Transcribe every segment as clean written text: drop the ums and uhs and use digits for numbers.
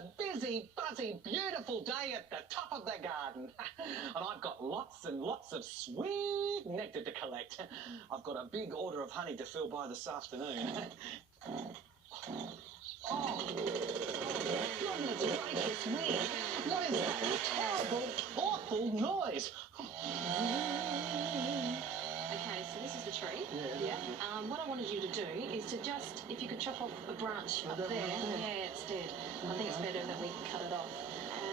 a busy, buzzy, beautiful day at the top of the garden. And I've got lots and lots of sweet nectar to collect. I've got a big order of honey to fill by this afternoon. Oh, goodness gracious me. What is that terrible, awful noise? Okay, so this is the tree. Yeah. What I wanted you to do is to just, if you could chop off a branch up there. Yeah, it's dead. I think it's better that we cut it off.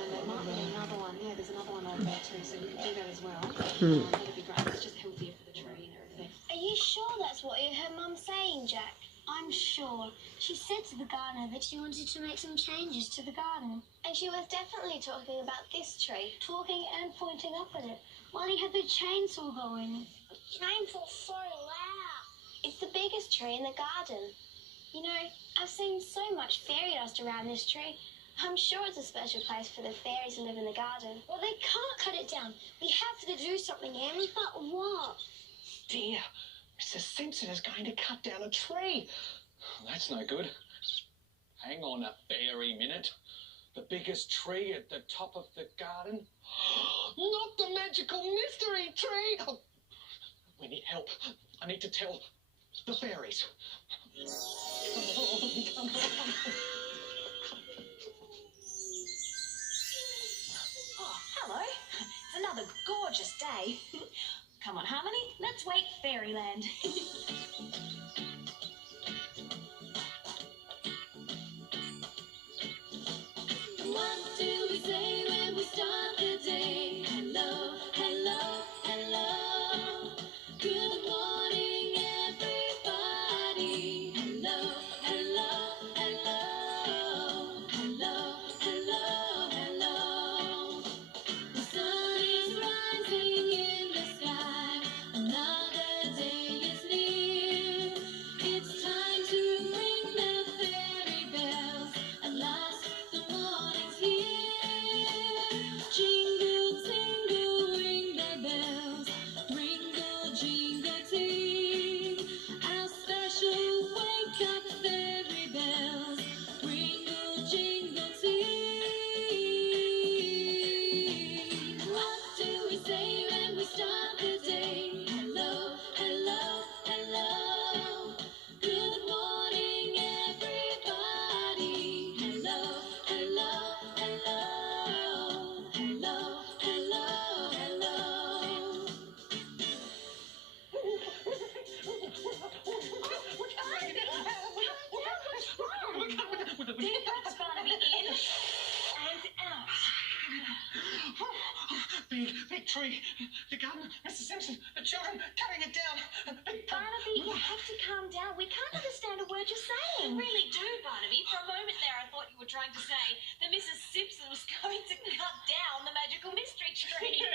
And there might be another one. Yeah, there's another one over there too, so we could do that as well. That'd be great. It's just healthier for the tree and everything. Are you sure that's what you heard Mum saying, Jack? I'm sure. She said to the gardener that she wanted to make some changes to the garden. And she was definitely talking about this tree, talking and pointing up at it, while he had the chainsaw going. Chainsaw's so loud. It's the biggest tree in the garden. You know, I've seen so much fairy dust around this tree. I'm sure it's a special place for the fairies to live in the garden. Well, they can't cut it down. We have to do something, Em. But what? Dear, Mrs. Simpson is going to cut down a tree. That's no good. Hang on a fairy minute. The biggest tree at the top of the garden? Not the magical mystery tree! Oh, we need help. I need to tell the fairies. Come on. Oh, hello. It's another gorgeous day. Come on, Harmony, let's wake Fairyland. What do we say when we start the day? Hello, hello, hello. Good morning, everybody. Hello, hello, hello. Hello, hello, hello. The sun is rising in the sky. Another day is near. It's time to ring the fairy bells. At last, the morning's here. Jingle, jingle, ring the bells. Ringle, jingle, ting. Our special wake-up fairy bells. Ringle, jingle, ting. What do we say when we start the day? Hello, hello, hello. Good morning, everybody. Hello, hello, hello. Hello, hello, hello. Deep breaths, Barnaby, in and out. Big tree. The garden, Mrs. Simpson, the children cutting it down. Barnaby, you have to calm down. We can't understand a word you're saying. You really do, Barnaby. For a moment there, I thought you were trying to say that Mrs. Simpson was going to cut down the magical mystery tree.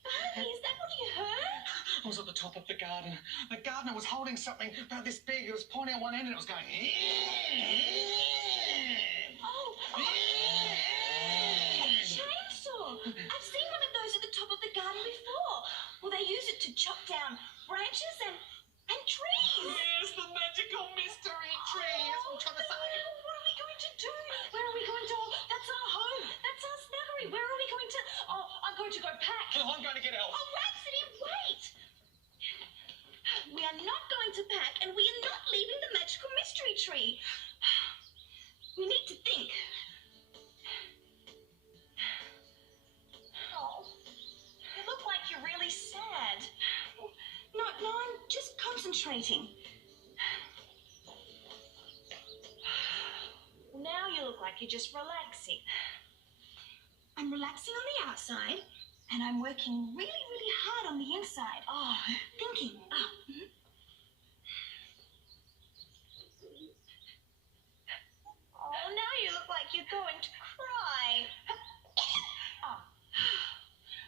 Barnaby, is that what you heard? I was at the top of the garden. The gardener was holding something about this big. It was pointing at one end and it was going. Oh, a chainsaw. I've seen one of those at the top of the garden before. Well, they use it to chop down branches and trees. Yes, the magical mystery tree. That's what I'm trying to say. What are we going to do? Where are we going to? Oh, that's our home. That's our snuggery. Where are we going to? Oh, I'm going to go pack. Oh, I'm going to get help. Oh, Rhapsody, wait! We are not going to pack, and we are not leaving the magical mystery tree. We need to think. Oh, you look like you're really sad. No, I'm just concentrating. Now you look like you're just relaxing. I'm relaxing on the outside, and I'm working really, really hard on the inside. Oh, thinking. Oh, now you look like you're going to cry.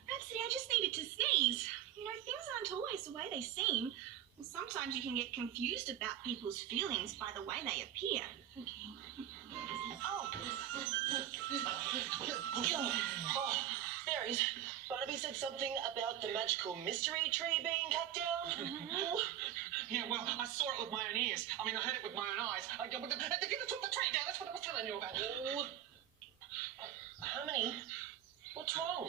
Rhapsody, I just needed to sneeze. You know, things aren't always the way they seem. Well, sometimes you can get confused about people's feelings by the way they appear. Oh, Fairies, Barnaby said something about the magical mystery tree being cut down. Yeah, well, I saw it with my own ears. I mean, I heard it with my own eyes. They're going to took the tree down. That's what I was telling you about. Oh. Harmony, what's wrong?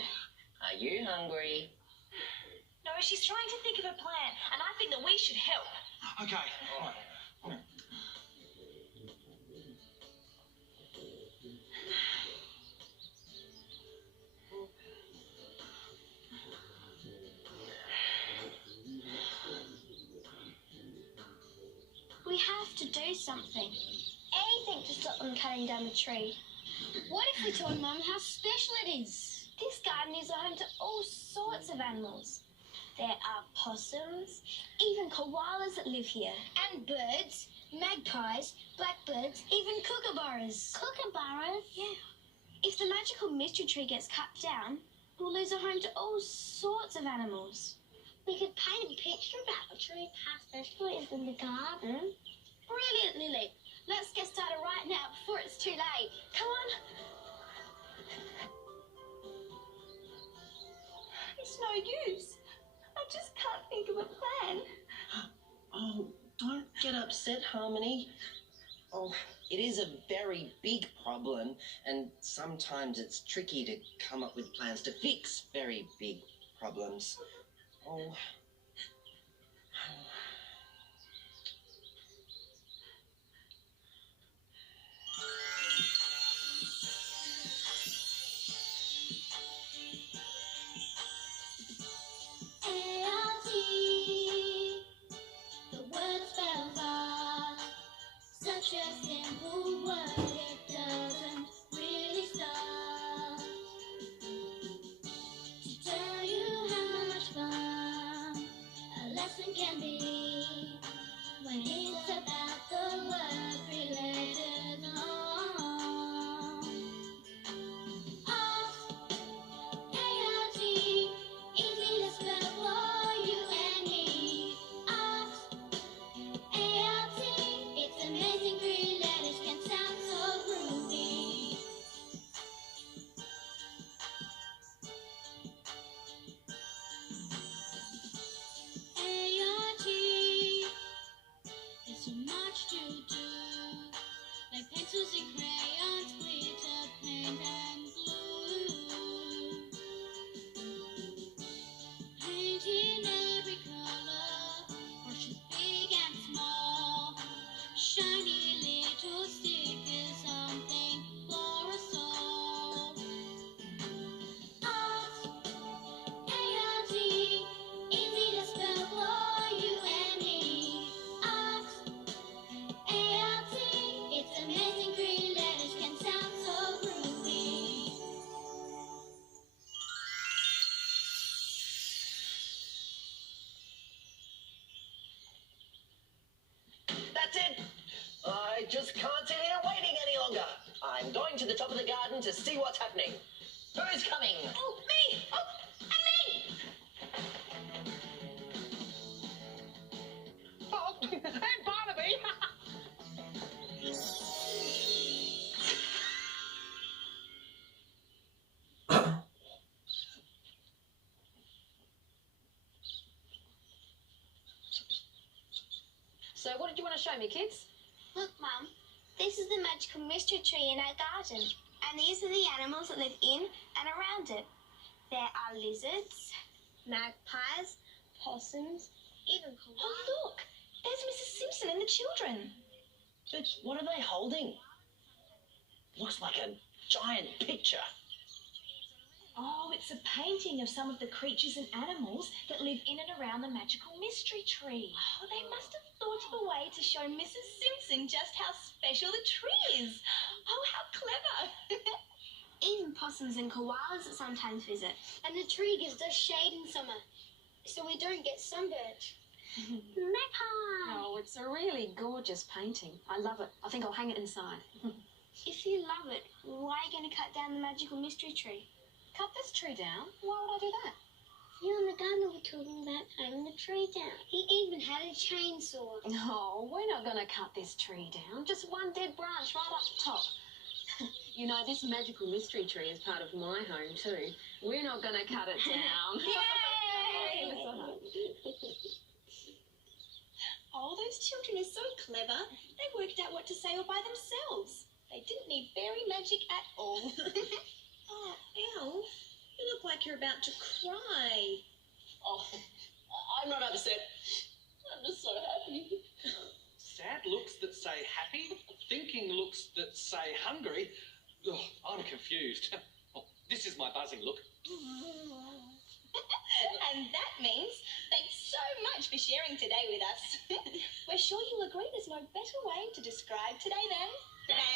Are you hungry? No, she's trying to think of a plan, and I think that we should help. Okay, all right. We have to do something. Anything to stop them cutting down the tree. What if we told Mum how special it is? This garden is a home to all sorts of animals. There are possums, even koalas that live here. And birds, magpies, blackbirds, even kookaburras. Kookaburras? Yeah. If the magical mystery tree gets cut down, we'll lose a home to all sorts of animals. We could paint a picture about the tree, how special it is in the garden. Brilliant, Lily. Let's get started right now before it's too late. Come on. It's no use. I just can't think of a plan. Oh, don't get upset, Harmony. Oh, it is a very big problem, and sometimes it's tricky to come up with plans to fix very big problems. Oh. The word spells are such a simple word, it doesn't really stop to tell you how much fun a lesson can be when it's about the word three letters long. Art, A-R-T, easy to spell for you and me. Art, A-R-T, it's amazing three letters can sound so groovy. A-R-T, there's so much to do, like pencils and crayons, glitter, paint and glue. Paint in every color, brushes big and small, shiny little stickers, something for us all. Art, A-R-T, easy to spell for you and me. Art, A-R-T, it's amazing three letters can sound so groovy. That's it. I just can't sit here waiting any longer. I'm going to the top of the garden to see what's happening. Who's coming? Oh, me! Oh, and me! Oh, hey, Barnaby! So what did you want to show me, kids? Look, Mum, this is the magical mystery tree in our garden. And these are the animals that live in and around it. There are lizards, magpies, possums, even koalas. Oh, look! There's Mrs. Simpson and the children. But what are they holding? Looks like a giant picture. Oh, it's a painting of some of the creatures and animals that live in and around the magical mystery tree. Oh, they must have thought of a way to show Mrs. Simpson just how special the tree is. Oh, how clever. Even possums and koalas that sometimes visit. And the tree gives us shade in summer, so we don't get sunburned. Magpie! Oh, it's a really gorgeous painting. I love it. I think I'll hang it inside. If you love it, why are you going to cut down the magical mystery tree? Cut this tree down? Why would I do that? You and the gardener were talking about cutting the tree down. He even had a chainsaw. No, we're not going to cut this tree down. Just one dead branch right up the top. You know, this magical mystery tree is part of my home too. We're not going to cut it down. Yay! Give us a hug. Oh, those children are so clever. They worked out what to say all by themselves. They didn't need fairy magic at all. Oh, Elf, you look like you're about to cry. Oh, I'm not upset. I'm just so happy. Sad looks that say happy, thinking looks that say hungry. Oh, I'm confused. Oh, this is my buzzing look. And that means thanks so much for sharing today with us. We're sure you'll agree there's no better way to describe today than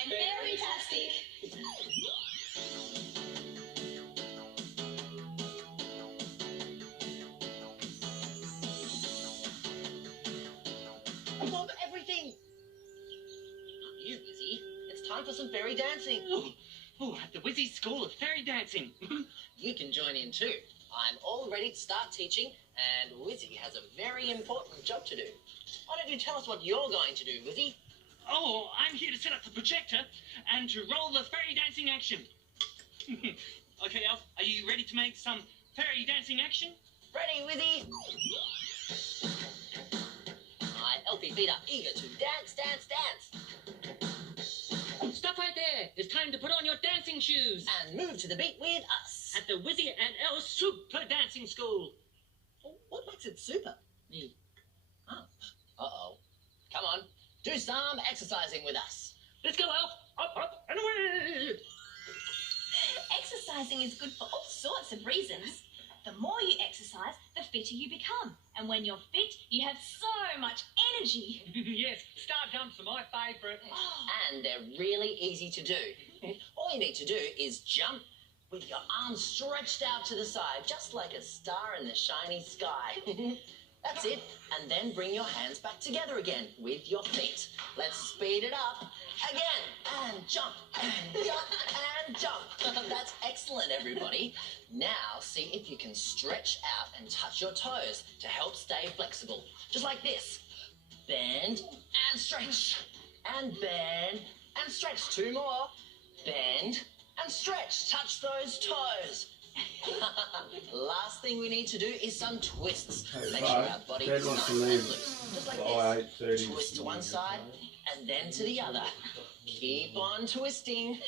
Fairytastic. I love everything. Not you, Izzy. It's time for some fairy dancing. Oh, at the Wizzy School of Fairy Dancing. You can join in too. I'm all ready to start teaching, and Wizzy has a very important job to do. Why don't you tell us what you're going to do, Wizzy? Oh, I'm here to set up the projector and to roll the fairy dancing action. Okay, Elf, are you ready to make some fairy dancing action? Ready, Wizzy? My Elfie feet are eager to dance, dance, dance. Stop right there. It's time to put on your dancing shoes. And move to the beat with us. At the Wizzy and Elf Super Dancing School. What makes it super? Me. Oh. Uh-oh. Come on. Do some exercising with us. Let's go, Elf. Up, up, and away. Exercising is good for all sorts of reasons. The more you exercise, the fitter you become. And when you're fit, you have so much energy. Yes, star jumps are my favourite. And they're really easy to do. All you need to do is jump with your arms stretched out to the side, just like a star in the shiny sky. That's it. And then bring your hands back together again with your feet. Let's speed it up. Again. And jump. And jump. And jump. That's excellent, everybody. Now, see if you can stretch out and touch your toes to help stay flexible. Just like this. Bend and stretch. And bend and stretch. Two more. Bend and stretch. Touch those toes. Last thing we need to do is some twists. Hey, Make sure our body Dad is wants to nice and leave loose. Just like by this. 8:30. Twist to one side and then to the other. Keep on twisting.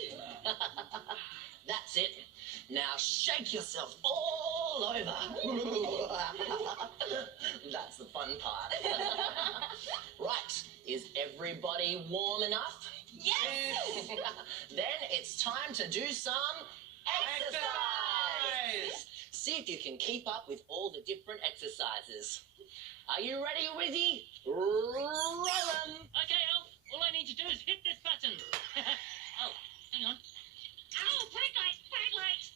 That's it. Now shake yourself all over. That's the fun part. Right. Is everybody warm enough? Yes! Then it's time to do some exercise. See if you can keep up with all the different exercises. Are you ready, Wizzy? Roll 'em. Okay, Elf, all I need to do is hit this button. Oh, hang on. Ow, brake lights, brake lights.